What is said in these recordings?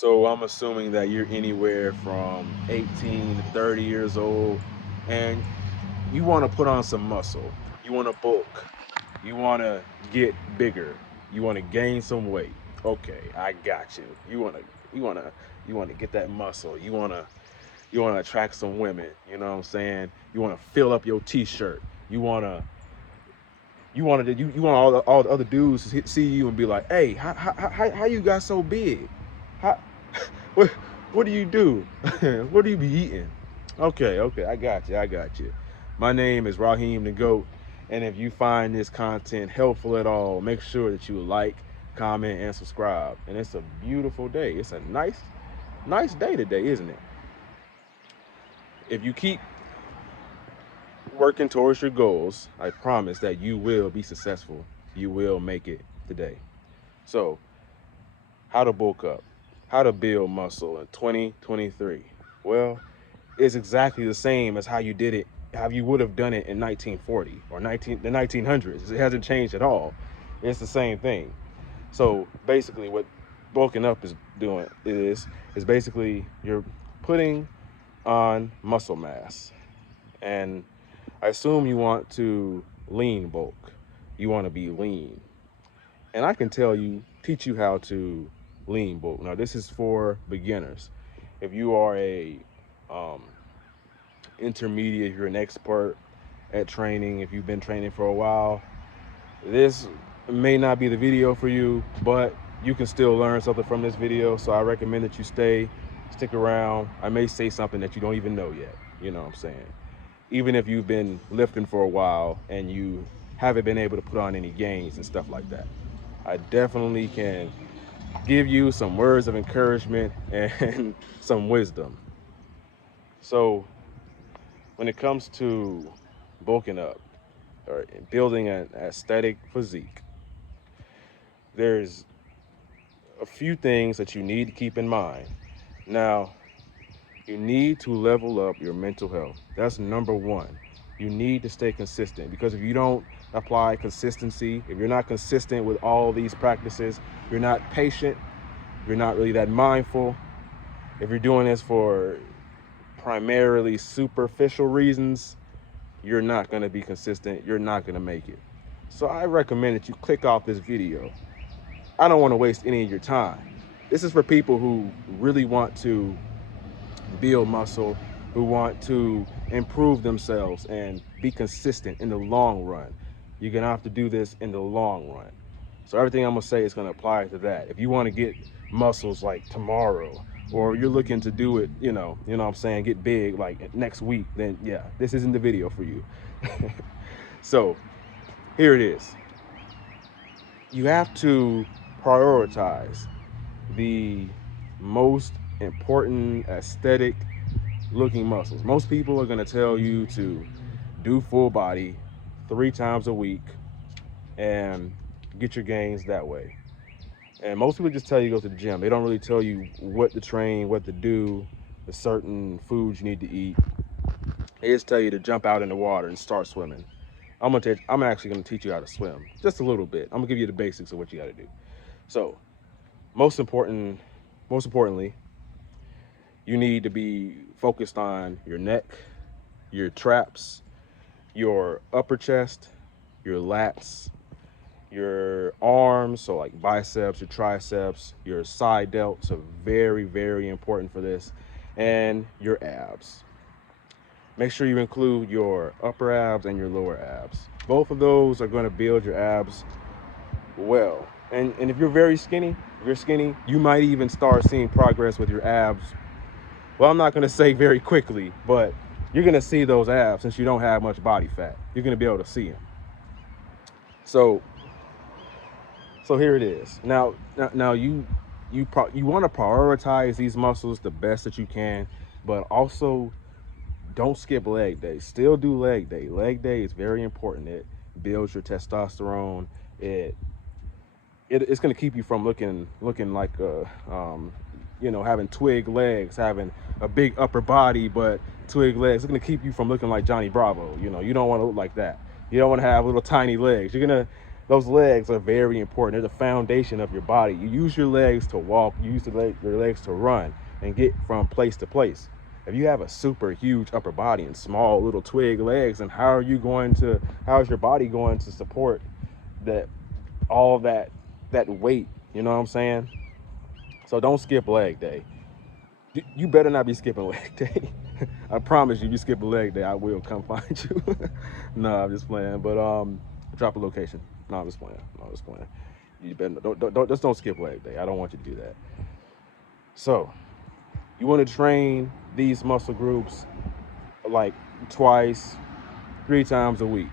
So I'm assuming that you're anywhere from 18 to 30 years old and you want to put on some muscle. You want to bulk. You want to get bigger. You want to gain some weight. Okay, I got you. You want to get that muscle. You want to attract some women, you know what I'm saying? You want to fill up your t-shirt. You want all the other dudes to see you and be like, "Hey, how you got so big? How what what do you do? What do you be eating?" Okay, I got you. My name is Raheem the Goat, and if you find this content helpful at all, make sure that you like, comment, and subscribe. And it's a beautiful day. It's a nice day today, isn't it? If you keep working towards your goals, I promise that you will be successful. You will make it today. So, how to bulk up, how to build muscle in 2023. Well, it's exactly the same as how you did it, how you would have done it in 1940 or the 1900s. It hasn't changed at all. It's the same thing. So basically, what bulking up is doing is basically you're putting on muscle mass, and I assume you want to lean bulk. You want to be lean. And I can teach you how to lean bulk. Now, this is for beginners. If you are a um, intermediate, if you're an expert at training, if you've been training for a while, this may not be the video for you, but you can still learn something from this video. So I recommend that you stick around. I may say something that you don't even know yet. You know what I'm saying? Even if you've been lifting for a while and you haven't been able to put on any gains and stuff like that. I definitely can give you some words of encouragement and some wisdom. So, when it comes to bulking up or building an aesthetic physique, there's a few things that you need to keep in mind. Now, you need to level up your mental health. That's number one. You need to stay consistent because if you don't apply consistency, if you're not consistent with all these practices, you're not patient, you're not really that mindful. If you're doing this for primarily superficial reasons, you're not going to be consistent. You're not going to make it. So I recommend that you click off this video. I don't want to waste any of your time. This is for people who really want to build muscle, who want to improve themselves and be consistent in the long run. You're going to have to do this in the long run. So everything I'm going to say is going to apply to that. If you want to get muscles like tomorrow, or you're looking to do it, what I'm saying, get big like next week, then yeah, this isn't the video for you. So here it is. You have to prioritize the most important aesthetic looking muscles. Most people are going to tell you to do full body 3 times a week and get your gains that way. And most people just tell you to go to the gym. They don't really tell you what to train, what to do, the certain foods you need to eat. They just tell you to jump out in the water and start swimming. I'm actually gonna teach you how to swim, just a little bit. I'm gonna give you the basics of what you got to do. So, most important, most importantly, you need to be focused on your neck, your traps, your upper chest, your lats, your arms, so like biceps, your triceps, your side delts are very, very important for this, and your abs. Make sure you include your upper abs and your lower abs. Both of those are going to build your abs well. And if you're skinny, you might even start seeing progress with your abs. Well, I'm not going to say very quickly, but you're going to see those abs since you don't have much body fat. You're going to be able to see them. So here it is. Now you want to prioritize these muscles the best that you can, but also don't skip leg day. Still do leg day. Leg day is very important. It builds your testosterone. It's going to keep you from looking like having twig legs, having a big upper body but twig legs. It's going to keep you from looking like Johnny Bravo. You don't want to look like that. You don't want to have little tiny legs. You're going to Those legs are very important. They're the foundation of your body. You use your legs to walk, you use your legs to run and get from place to place. If you have a super huge upper body and small little twig legs, then how is your body going to support that, all that weight? You know what I'm saying? So don't skip leg day. You better not be skipping leg day. I promise you skip a leg day, I will come find you. No, I'm just playing. But drop a location. No, I'm just playing. You better don't skip leg day. I don't want you to do that. So you want to train these muscle groups like twice, 3 times a week.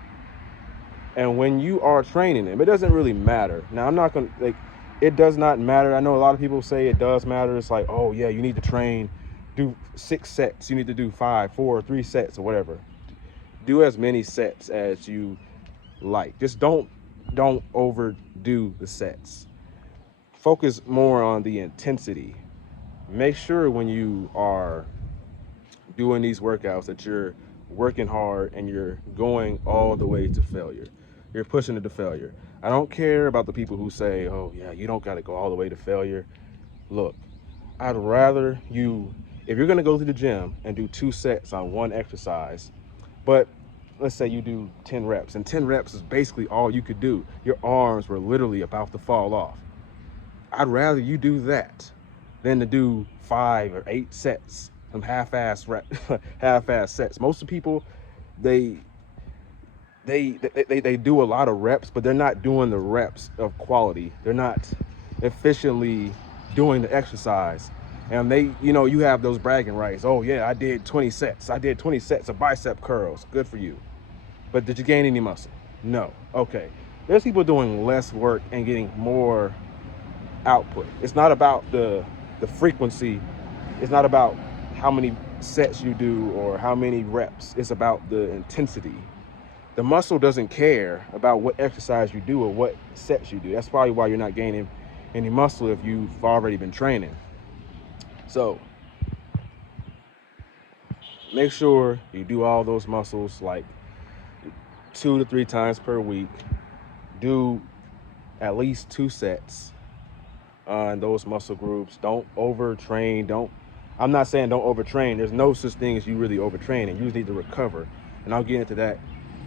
And when you are training them, it doesn't really matter. Now, I'm not going to, it does not matter. I know a lot of people say it does matter. It's like, oh yeah, you need to train, do 6 sets. You need to do 5, 4, 3 sets or whatever. Do as many sets as you like. Just don't overdo the sets. Focus more on the intensity. Make sure when you are doing these workouts that you're working hard and you're going all the way to failure. You're pushing it to failure. I don't care about the people who say, oh yeah, you don't got to go all the way to failure. Look, I'd rather you, if you're going to go to the gym and do 2 sets on one exercise, but let's say you do 10 reps, and 10 reps is basically all you could do. Your arms were literally about to fall off. I'd rather you do that than to do 5 or 8 sets, some half-ass sets. Most of the people, they do a lot of reps, but they're not doing the reps of quality. They're not efficiently doing the exercise. And you have those bragging rights. Oh yeah, I did 20 sets. I did 20 sets of bicep curls. Good for you. But did you gain any muscle? No. Okay. There's people doing less work and getting more output. It's not about the frequency. It's not about how many sets you do or how many reps. It's about the intensity. The muscle doesn't care about what exercise you do or what sets you do. That's probably why you're not gaining any muscle if you've already been training. So make sure you do all those muscles like 2 to 3 times per week. Do at least 2 sets on those muscle groups. Don't overtrain. I'm not saying don't overtrain. There's no such thing as you really overtraining. You just need to recover. And I'll get into that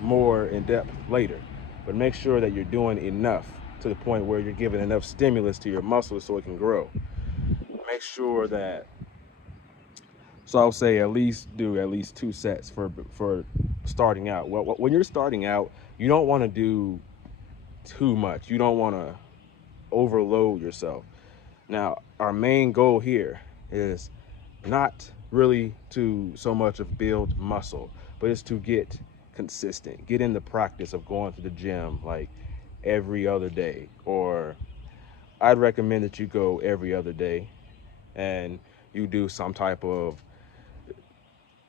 more in depth later. But make sure that you're doing enough to the point where you're giving enough stimulus to your muscles so it can grow. Make sure that, so I'll say do at least 2 sets for starting out. Well, when you're starting out, you don't want to do too much. You don't want to overload yourself. Now, our main goal here is not really to so much of build muscle, but it's to get consistent, get in the practice of going to the gym like every other day, or I'd recommend that you go every other day and you do some type of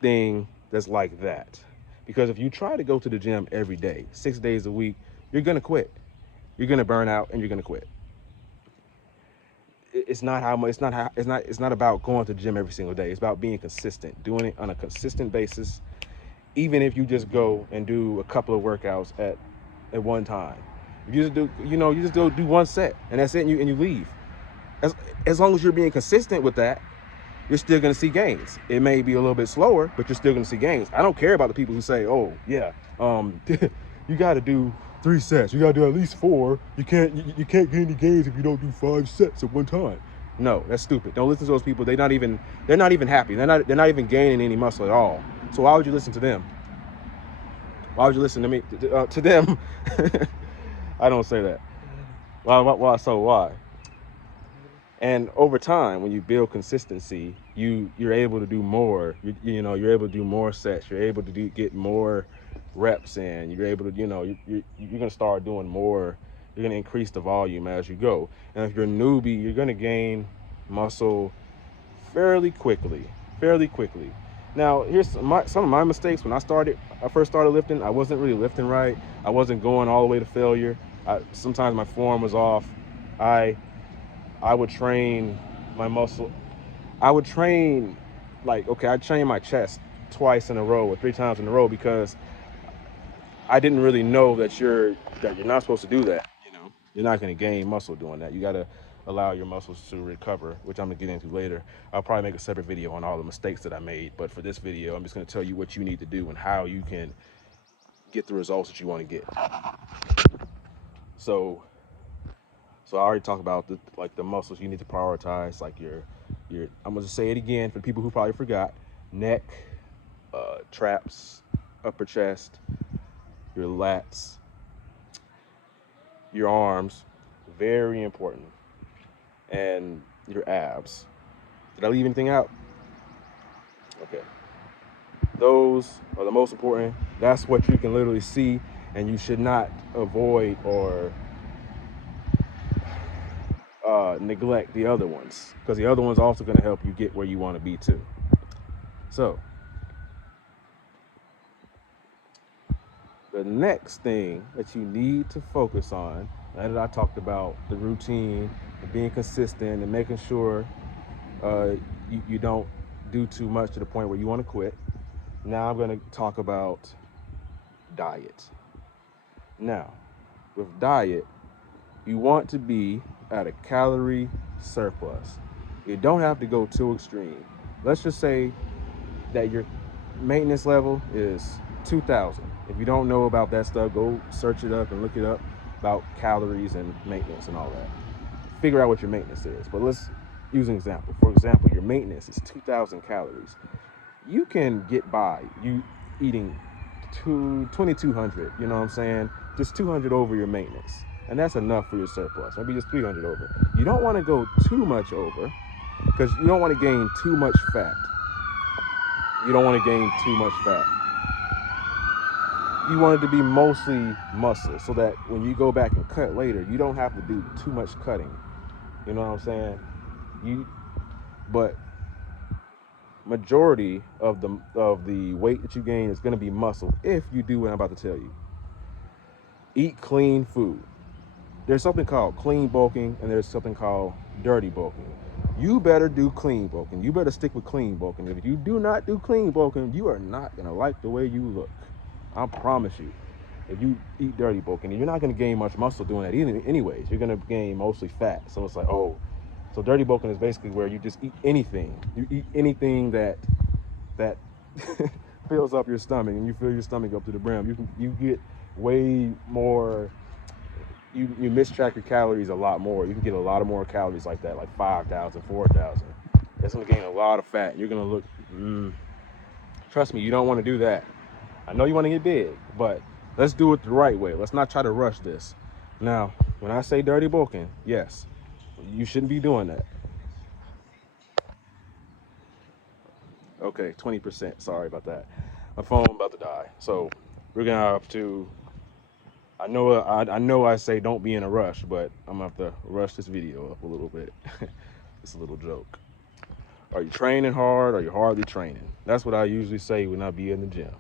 thing that's like that. Because if you try to go to the gym every day, 6 days a week, you're gonna quit. You're gonna burn out and you're gonna quit. It's not about going to the gym every single day. It's about being consistent, doing it on a consistent basis. Even if you just go and do a couple of workouts at one time, if you just do, you just go do 1 set and that's it, and you leave. As long as you're being consistent with that, you're still going to see gains. It may be a little bit slower, but you're still going to see gains. I don't care about the people who say, oh yeah, you got to do 3 sets. You got to do at least 4. You can't get any gains if you don't do 5 sets at one time. No, that's stupid. Don't listen to those people. They're not even happy. They're not even gaining any muscle at all. So why would you listen to them? Why would you listen to me? To them? I don't say that. Why? So why? And over time, when you build consistency, you're able to do more. You're able to do more sets. You're able to get more reps in. You're able to, you're gonna start doing more. You're gonna increase the volume as you go. And if you're a newbie, you're gonna gain muscle fairly quickly. Now, here's some of my mistakes. When I first started lifting, I wasn't really lifting right. I wasn't going all the way to failure. Sometimes my form was off. I would train my muscle. I'd train my chest twice in a row or 3 times in a row because I didn't really know that you're not supposed to do that. You're not going to gain muscle doing that. You got to allow your muscles to recover, which I'm going to get into later. I'll probably make a separate video on all the mistakes that I made. But for this video, I'm just going to tell you what you need to do and how you can get the results that you want to get. So, I already talked about the muscles you need to prioritize, like your. I'm gonna just say it again for people who probably forgot: neck, traps, upper chest, your lats, your arms, very important, and your abs. Did I leave anything out? Okay. Those are the most important. That's what you can literally see, and you should not avoid or neglect the other ones, because the other ones are also going to help you get where you want to be too. So the next thing that you need to focus on, now that I talked about the routine and being consistent and making sure you don't do too much to the point where you want to quit, now I'm going to talk about diet. Now, with diet, you want to be at a calorie surplus. You don't have to go too extreme. Let's just say that your maintenance level is 2,000. If you don't know about that stuff, go search it up and look it up about calories and maintenance and all that. Figure out what your maintenance is. But let's use an example. For example, your maintenance is 2,000 calories. You can get by you eating 2,200, you know what I'm saying? Just 200 over your maintenance. And that's enough for your surplus. Maybe just 300 over. You don't want to go too much over because you don't want to gain too much fat. You don't want to gain too much fat. You want it to be mostly muscle so that when you go back and cut later, you don't have to do too much cutting. You know what I'm saying? But majority of the weight that you gain is going to be muscle if you do what I'm about to tell you. Eat clean food. There's something called clean bulking and there's something called dirty bulking. You better do clean bulking. You better stick with clean bulking. If you do not do clean bulking, you are not going to like the way you look. I promise you. If you eat dirty bulking, you're not going to gain much muscle doing that anyways. You're going to gain mostly fat. So it's like, oh, so dirty bulking is basically where you just eat anything. You eat anything that fills up your stomach, and you fill your stomach up to the brim. You get way more. You mistrack your calories a lot more. You can get a lot of more calories like that, like 5,000, 4,000. That's gonna gain a lot of fat. You're gonna look. Trust me, you don't want to do that. I know you want to get big, but let's do it the right way. Let's not try to rush this. Now, when I say dirty bulking, yes, you shouldn't be doing that. Okay, 20%. Sorry about that. My phone about to die. So we're gonna have to. I know I say don't be in a rush, but I'm gonna have to rush this video up a little bit. It's a little joke. Are you training hard or are you hardly training? That's what I usually say when I be in the gym.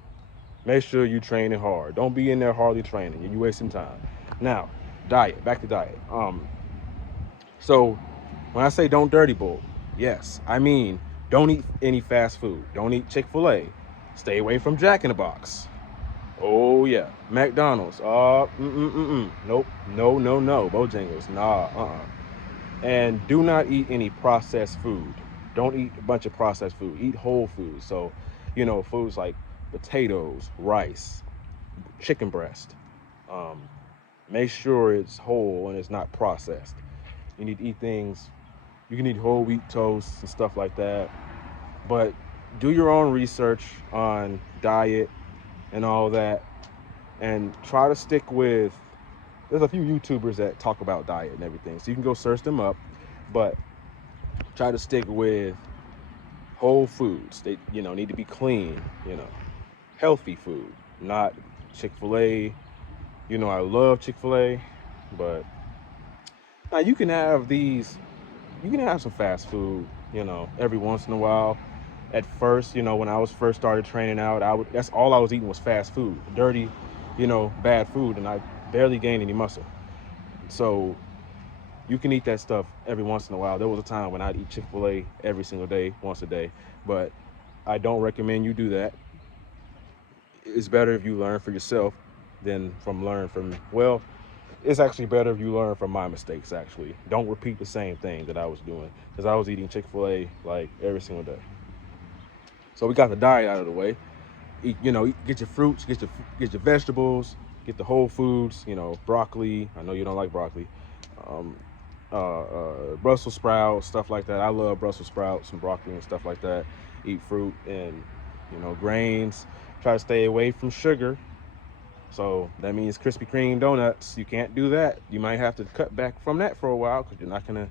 Make sure you training hard. Don't be in there hardly training. You're wasting time. Now, diet. Back to diet. So when I say don't dirty bulk, yes, I mean don't eat any fast food. Don't eat Chick-fil-A. Stay away from Jack in the Box. Oh yeah, McDonald's. Nope. No. Bojangles. Nah. And do not eat any processed food. Don't eat a bunch of processed food. Eat whole foods. So, foods like potatoes, rice, chicken breast. Um, Make sure it's whole and it's not processed. You need to eat things. You can eat whole wheat toast and stuff like that. But do your own research on diet and all that, and try to stick with. There's a few YouTubers that talk about diet and everything, so you can go search them up. But try to stick with whole foods. They need to be clean. Healthy food, not Chick-fil-A. I love Chick-fil-A, but now you can have these. You can have some fast food. Every once in a while. At first, when I was first started training out, that's all I was eating was fast food, dirty, bad food, and I barely gained any muscle. So you can eat that stuff every once in a while. There was a time when I'd eat Chick-fil-A every single day, once a day, but I don't recommend you do that. It's better if you learn for yourself than learn from, well, it's actually better if you learn from my mistakes. Actually, don't repeat the same thing that I was doing, because I was eating Chick-fil-A like every single day. So we got the diet out of the way. Eat, get your fruits, get your vegetables, get the whole foods. Broccoli. I know you don't like broccoli. Um, Brussels sprouts, stuff like that. I love Brussels sprouts and broccoli and stuff like that. Eat fruit and grains. Try to stay away from sugar. So that means Krispy Kreme donuts. You can't do that. You might have to cut back from that for a while because you're not gonna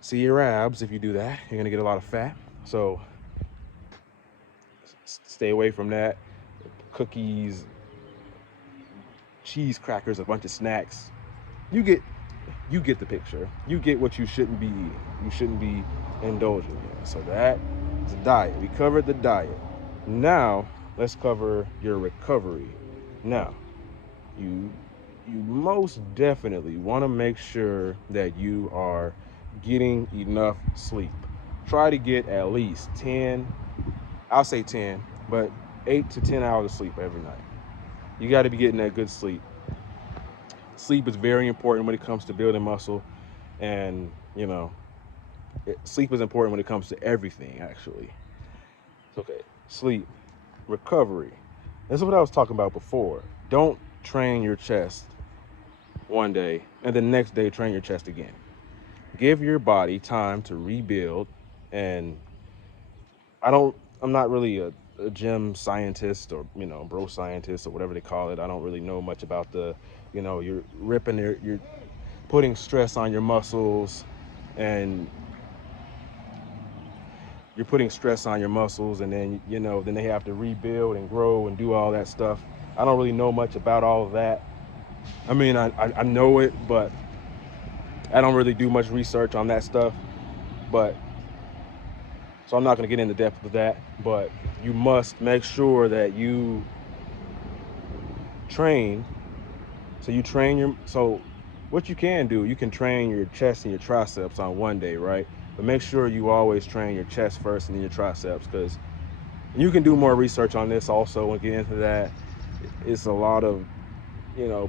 see your abs if you do that. You're gonna get a lot of fat. So stay away from that. Cookies, cheese crackers, a bunch of snacks. You get the picture. You get what you shouldn't be eating. You shouldn't be indulging in. So that is a diet. We covered the diet. Now let's cover your recovery. Now, you most definitely want to make sure that you are getting enough sleep. Try to get at least 10, I'll say 10, but 8 to 10 hours of sleep every night. You got to be getting that good sleep. Sleep is very important when it comes to building muscle, and sleep is important when it comes to everything, actually. Okay, sleep, recovery. This is what I was talking about before. Don't train your chest one day and the next day train your chest again. Give your body time to rebuild. And I'm not really a gym scientist or bro scientist or whatever they call it. I don't really know much about you're you're putting stress on your muscles, and then then they have to rebuild and grow and do all that stuff. I don't really know much about all of that. I mean, I know it, but I don't really do much research on that stuff. But so I'm not going to get into depth with that. But you must make sure that you train. So what you can do, you can train your chest and your triceps on one day, right? But make sure you always train your chest first and then your triceps, because you can do more research on this also and get into that. It's a lot of,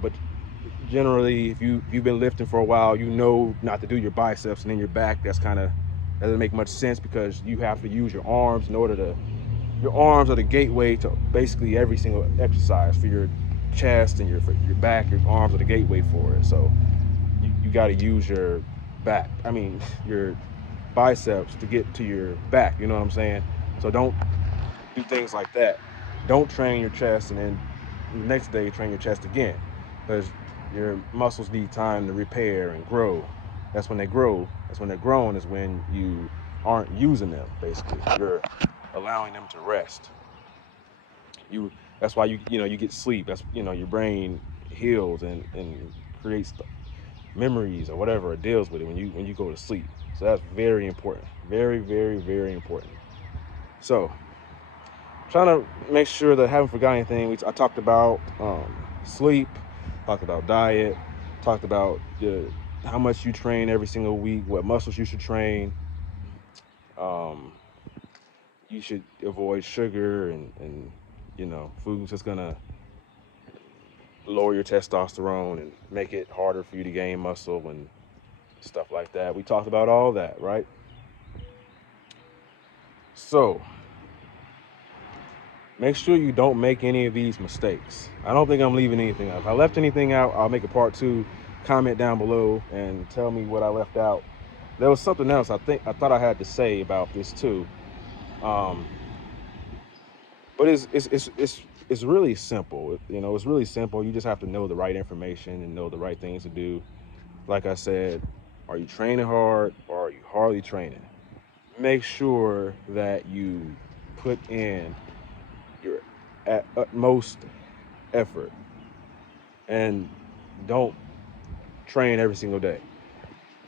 but generally, if you've been lifting for a while, not to do your biceps and then your back. Doesn't make much sense, because you have to use your arms your arms are the gateway to basically every single exercise. For your chest and for your back, your arms are the gateway for it. So you got to use your your biceps to get to your back. You know what I'm saying? So don't do things like that. Don't train your chest and then the next day train your chest again, because your muscles need time to repair and grow. That's when they grow. That's when they're growing, is when you aren't using them. Basically, you're allowing them to rest. That's why you get sleep. That's your brain heals and creates memories or whatever it deals with it when you go to sleep. So that's very important. Very, very, very important. So trying to make sure that I haven't forgotten anything. I talked about sleep, talked about diet, talked about how much you train every single week, what muscles you should train. Um, you should avoid sugar and foods that's gonna lower your testosterone and make it harder for you to gain muscle and stuff like that. We talked about all that, right? So make sure you don't make any of these mistakes. I don't think I'm leaving anything out. If I left anything out, I'll make a part 2. Comment down below and tell me what I left out. There was something else I thought I had to say about this too. Um, but it's really simple. It's really simple. You just have to know the right information and know the right things to do. Like I said, are you training hard or are you hardly training? Make sure that you put in your utmost effort, and don't train every single day.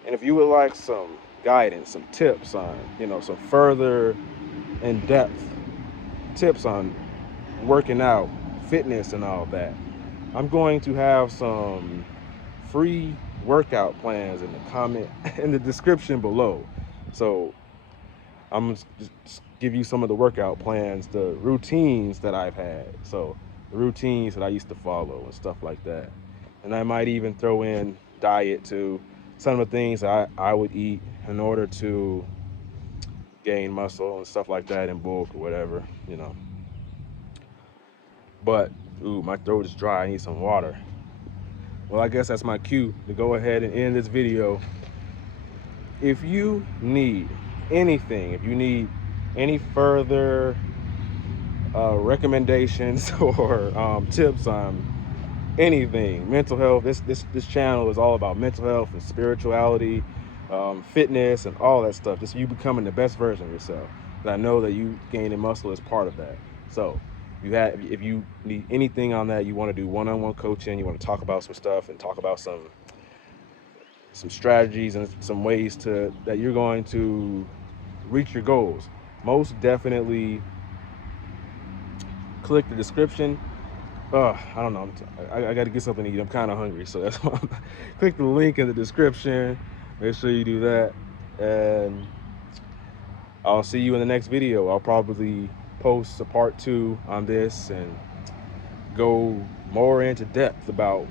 And if you would like some guidance, some tips on, some further in-depth tips on working out, fitness and all that, I'm going to have some free workout plans in the comment in the description below. So I'm just give you some of the workout plans, the routines that I've had. So the routines that I used to follow and stuff like that. And I might even throw in diet to some of the things I would eat in order to gain muscle and stuff like that in bulk or whatever, you know. But, ooh, my throat is dry. I need some water. Well, I guess that's my cue to go ahead and end this video. If you need anything, if you need any further recommendations or tips on anything mental health, this channel is all about mental health and spirituality, fitness, and all that stuff. Just you becoming the best version of yourself. And I know that you gaining muscle is part of that. So if you need anything on that, you want to do one-on-one coaching, you want to talk about some stuff and talk about some strategies and some ways that you're going to reach your goals, most definitely click the description. I don't know. I got to get something to eat. I'm kind of hungry, so that's why click the link in the description. Make sure you do that, and I'll see you in the next video. I'll probably post a part 2 on this and go more into depth about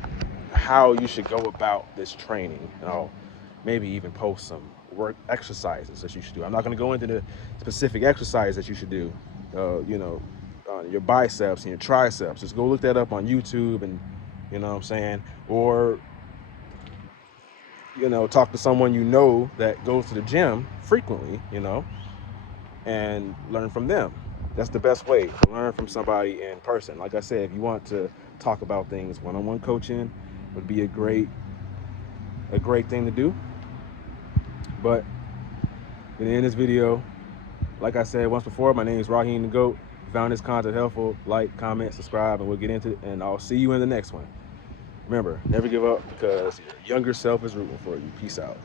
how you should go about this training. And I'll maybe even post some work exercises that you should do. I'm not going to go into the specific exercise that you should do, you know, on your biceps and your triceps. Just go look that up on YouTube, and you know what I'm saying, or you know, talk to someone you know that goes to the gym frequently, you know, and learn from them. That's the best way to learn from somebody in person. Like I said, if you want to talk about things, one-on-one coaching would be a great thing to do. But in the end of this video, like I said once before, my name is Raheem the Goat. If you found this content helpful, like, comment, subscribe, and we'll get into it. And I'll see you in the next one. Remember, never give up, because your younger self is rooting for you. Peace out.